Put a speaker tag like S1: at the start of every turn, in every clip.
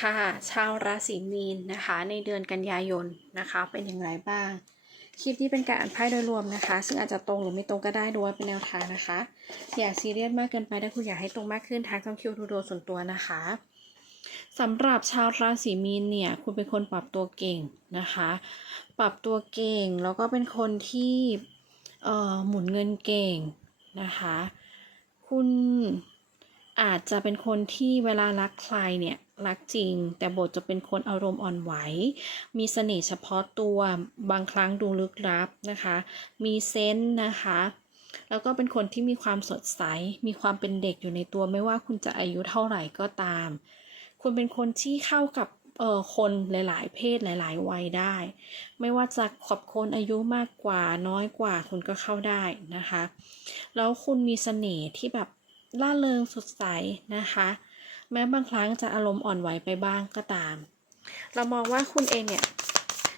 S1: ค่ะ ชาวราศีมีนนะคะ ในเดือนกันยายนนะคะ เป็นอย่างไรบ้าง คลิปนี้เป็นการอ่านไพ่โดยรวมนะคะ ซึ่งอาจจะตรงหรือไม่ตรงก็ได้ดูไว้เป็นแนวทางนะคะ อย่าซีเรียสมากเกินไปถ้าคุณอยากให้ตรงมากขึ้นทักต้องคิวทูโดส่วนตัวนะคะสำหรับชาวราศีมีนเนี่ย คุณเป็นคนปรับตัวเก่งนะคะ ปรับตัวเก่งแล้วก็เป็นคนที่เอ่อหมุนเงินเก่งนะคะ คุณ อาจจะเป็นคนที่เวลารักใครเนี่ยรักจริง แต่บทจะเป็นคนอารมณ์อ่อนไหว มีเสน่ห์เฉพาะตัวบางครั้งดูลึกลับนะคะ มีเซนส์นะคะ แล้วก็เป็นคนที่มีความสดใส มีความเป็นเด็กอยู่ในตัวไม่ว่าคุณจะอายุเท่าไหร่ก็ตาม คุณเป็นคนที่เข้ากับเอ่อคนหลาย ๆ เพศหลาย ๆ วัยได้ ไม่ว่าจะขอบคนอายุมากกว่าน้อยกว่าคุณก็เข้าได้นะคะ แล้วคุณมีเสน่ห์ที่แบบ ล่าเริงสดใสนะคะ แม้บางครั้งจะอารมณ์อ่อนไหวไปบ้างก็ตาม เรามองว่าคุณเองเนี่ย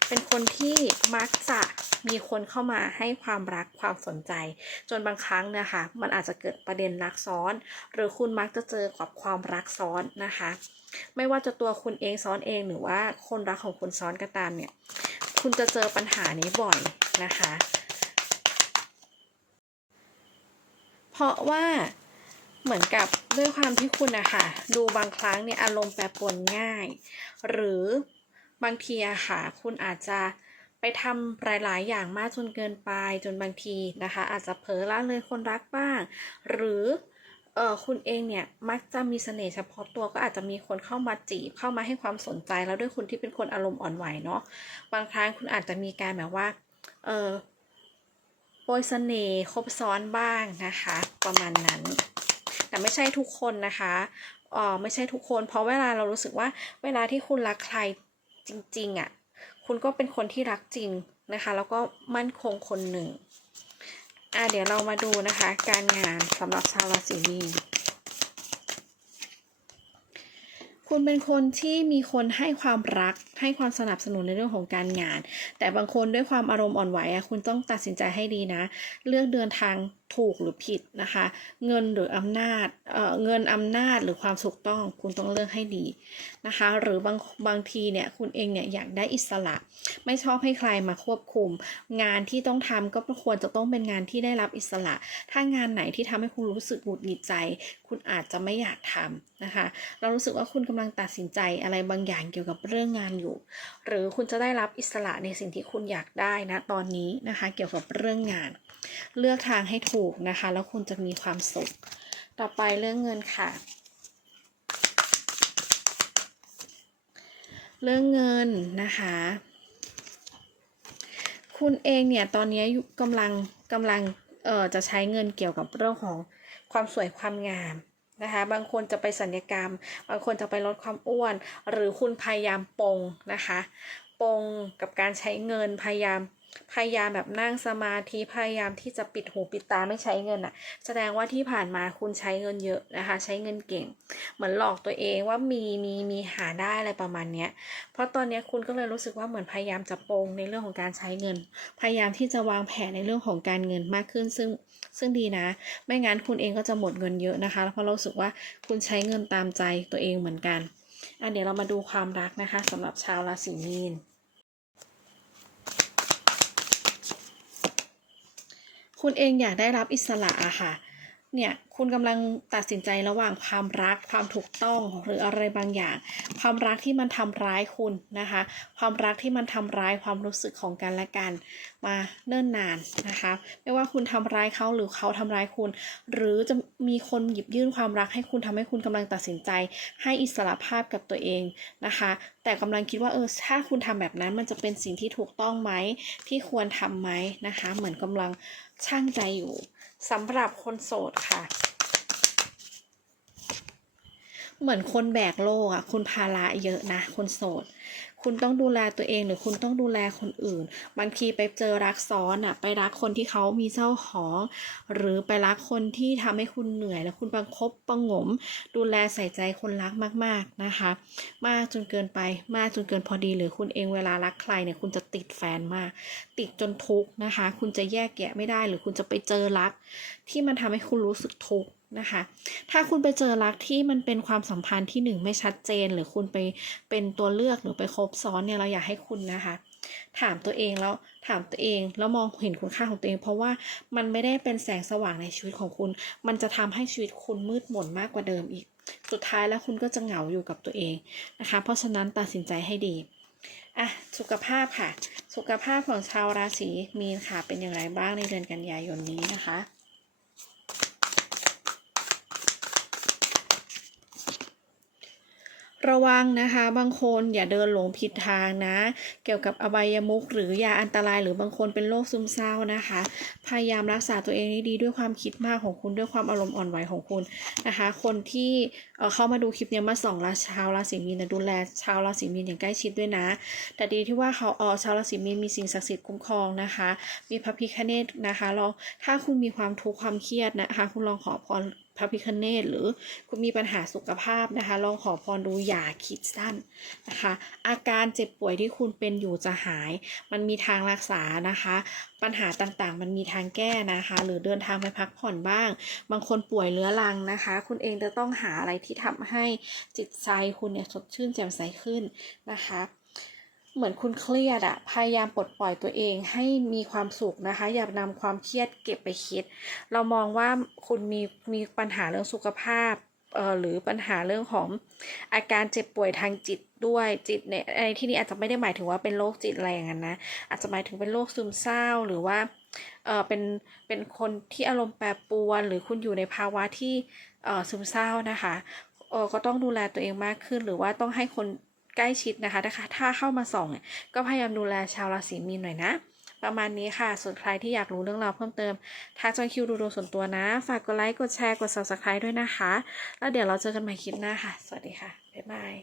S1: เป็นคนที่มักจะมีคนเข้ามาให้ความรักความสนใจ จนบางครั้งนะคะ มันอาจจะเกิดประเด็นรักซ้อน หรือคุณมักจะเจอกับความรักซ้อนนะคะ ไม่ว่าจะตัวคุณเองซ้อนเองหรือว่าคนรักของคุณซ้อนก็ตามเนี่ย คุณจะเจอปัญหานี้บ่อยนะคะ เพราะว่า เหมือนกับด้วยความที่คุณอะค่ะดูบางครั้งเนี่ยอารมณ์แปรปรวนง่าย หรือบางทีอะค่ะ คุณอาจจะไปทำหลาย ๆ อย่างมากจนเกินไปจนบางทีนะคะ อาจจะเผลอละเลยคนรักบ้าง หรือเออคุณเองเนี่ยมักจะมีเสน่ห์เฉพาะตัวก็อาจจะมีคนเข้ามาจีบเข้ามาให้ความสนใจแล้วด้วยคุณที่เป็นคนอารมณ์อ่อนไหวเนาะบางครั้งคุณอาจจะมีการแบบว่าเออโปรยเสน่ห์ครบซ้อนบ้างนะคะ ประมาณนั้น แต่ไม่ใช่ทุกคนนะคะเออไม่ใช่ทุกคน เพราะเวลาเรารู้สึกว่าเวลาที่คุณรักใครจริงๆอะ่ะคุณก็เป็นคนที่รักจริงนะคะ แล้วก็มั่นคงคนหนึ่งอะเดี๋ยวเรามาดูนะคะ การงานสำหรับชาวราศีมีนคุณเป็นคนที่มีคนให้ความรัก ให้ความสนับสนุนในเรื่องของการงาน แต่บางคนด้วยความอารมณ์อ่อนไหวอะคุณต้องตัดสินใจให้ดีนะ เลือกเดินทางถูกหรือผิดนะคะ เงินหรืออำนาจเอ่อเงินอำนาจหรือความถูกต้องคุณต้องเลือกให้ดีนะคะ หรือบางบางทีเนี่ยคุณเองเนี่ยอยากได้อิสระ ไม่ชอบให้ใครมาควบคุม งานที่ต้องทำก็ควรจะต้องเป็นงานที่ได้รับอิสระ ถ้างานไหนที่ทำให้คุณรู้สึกหงุดหงิดใจ คุณอาจจะไม่อยากทำนะคะ เรารู้สึกว่าคุณกำลังตัดสินใจอะไรบางอย่างเกี่ยวกับเรื่องงานอยู่หรือคุณจะได้รับอิสระในสิ่งที่คุณอยากได้นะตอนนี้นะคะ เกี่ยวกับเรื่องงาน เลือกทางให้ถูกนะคะ แล้วคุณจะมีความสุข ต่อไปเรื่องเงินค่ะ เรื่องเงินนะคะคุณเองเนี่ยตอนนี้กำลังกำลังเอ่อจะใช้เงินเกี่ยวกับเรื่องของความสวยความงาม นะคะ บางคนจะไปสัญญกรรม บางคนจะไปลดความอ้วน หรือคุณพยายามปงนะคะ ปงกับการใช้เงินพยายาม พยายามแบบนั่งสมาธิพยายามที่จะปิดหูปิดตาไม่ใช้เงินอะ่ะ แสดงว่าที่ผ่านมาคุณใช้เงินเยอะนะคะ ใช้เงินเก่ง เหมือนหลอกตัวเองว่ามีมีมีหาได้อะไรประมาณเนี้ย เพราะตอนนี้คุณก็เลยรู้สึกว่าเหมือนพยายามจะโปงในเรื่องของการใช้เงิน พยายามที่จะวางแผนในเรื่องของการเงินมากขึ้น ซึ่งซึ่งดีนะ ไม่งั้นคุณเองก็จะหมดเงินเยอะนะคะ เพราะเรารู้สึกว่าคุณใช้เงินตามใจตัวเองเหมือนกันอะเดี๋ยวเรามาดูความรักนะคะสำหรับชาวราศีมีน คุณเองอยากได้รับอิสระอะค่ะ เนี่ยคุณกำลังตัดสินใจระหว่างความรักความถูกต้องหรืออะไรบางอย่าง ความรักที่มันทำร้ายคุณนะคะ ความรักที่มันทำร้ายความรู้สึกของกันและกัน มาเนิ่นนานนะคะ ไม่ว่าคุณทำร้ายเขาหรือเขาทำร้ายคุณ หรือจะมีคนหยิบยื่นความรักให้คุณทำให้คุณกำลังตัดสินใจ ให้อิสระภาพกับตัวเองนะคะ แต่กำลังคิดว่าเออถ้าคุณทำแบบนั้นมันจะเป็นสิ่งที่ถูกต้องไหมที่ควรทำไหมนะคะ เหมือนกำลัง ช่างใจอยู่สำหรับคนโสดค่ะ เหมือนคนแบกโลกอะคุณภาระเยอะนะ คนโสด คุณต้องดูแลตัวเองหรือคุณต้องดูแลคนอื่น บางทีไปเจอรักซ้อนอะไปรักคนที่เขามีเจ้าของ หรือไปรักคนที่ทำให้คุณเหนื่อย แล้วคุณประคบประงม ดูแลใส่ใจคนรักมากๆนะคะ มากจนเกินไป มากจนเกินพอดี หรือคุณเองเวลารักใครเนี่ยคุณจะติดแฟนมาก ติดจนทุกข์นะคะ คุณจะแยกแยะไม่ได้ หรือคุณจะไปเจอรัก ที่มันทำให้คุณรู้สึกทุกข์ นะคะ ถ้าคุณไปเจอรักที่มันเป็นความสัมพันธ์ที่หนึ่งไม่ชัดเจน หรือคุณไปเป็นตัวเลือกหรือไปคบซ้อนเนี่ยเราอยากให้คุณนะคะ ถามตัวเองแล้วถามตัวเองแล้วมองเห็นคุณค่าของตัวเอง เพราะว่ามันไม่ได้เป็นแสงสว่างในชีวิตของคุณ มันจะทำให้ชีวิตคุณมืดมนมากกว่าเดิมอีก สุดท้ายแล้วคุณก็จะเหงาอยู่กับตัวเองนะคะ เพราะฉะนั้นตัดสินใจให้ดีอะสุขภาพค่ะ สุขภาพของชาวราศีมีนค่ะเป็นอย่างไรบ้างในเดือนกันยายนนี้นะคะ ระวังนะคะ บางคนอย่าเดินหลงผิดทางนะ เกี่ยวกับอบายมุขหรือยาอันตรายหรือบางคนเป็นโรคซึมเศร้านะคะ พยายามรักษาตัวเองให้ดีด้วยความคิดมากของคุณด้วยความอารมณ์อ่อนไหวของคุณนะคะ คนที่เเข้ามาดูคลิปเนี้ยมาส่องราชาวราศีมีนนะดูแลชาวราศีมีนอย่างใกล้ชิดด้วยนะ แต่ดีที่ว่าเขาเออชาวราศีมีนมีสิ่งศักดิ์สิทธิ์คุ้มครองนะคะ มีพระพิฆเนศนะคะลองถ้าคุณมีความทุกข์ความเครียดนะคะ คุณลองขอพร ระพิฆเนศหรือคุณมีปัญหาสุขภาพนะคะ ลองขอพรดูอย่าคิดสั้นนะคะ อาการเจ็บป่วยที่คุณเป็นอยู่จะหาย มันมีทางรักษานะคะ ปัญหาต่างๆ มันมีทางแก้นะคะ หรือเดินทางไปพักผ่อนบ้าง บางคนป่วยเรื้อรังนะคะ คุณเองจะต้องหาอะไรที่ทำให้จิตใจคุณเนี่ยสดชื่นแจ่มใสขึ้นนะคะ เหมือนคุณเครียดอะพยายามปลดปล่อยตัวเองให้มีความสุขนะคะ อย่านำความเครียดเก็บไปคิด เรามองว่าคุณมีมีปัญหาเรื่องสุขภาพเอ่อหรือปัญหาเรื่องของอาการเจ็บป่วยทางจิตด้วยจิตเนี่ยในที่นี้อาจจะไม่ได้หมายถึงว่าเป็นโรคจิตแรงอะนะอาจจะหมายถึงเป็นโรคซึมเศร้าหรือว่าเออเป็นเป็นคนที่อารมณ์แปรปรวน หรือคุณอยู่ในภาวะที่เออซึมเศร้านะคะเออก็ต้องดูแลตัวเองมากขึ้น หรือว่าต้องให้คน ใกล้ชิดนะคะถ้าถ้าเข้ามาส่องก็พยายามดูแลชาวราศีมีนหน่อยนะ ประมาณนี้ค่ะ ส่วนใครที่อยากรู้เรื่องราวเพิ่มเติมทักจอยคิวดูดวงส่วนตัวนะ ฝากกดไลค์กดแชร์กด subscribe ด้วยนะคะ แล้วเดี๋ยวเราเจอกันใหม่คลิปหน้าค่ะ สวัสดีค่ะ บ๊ายบาย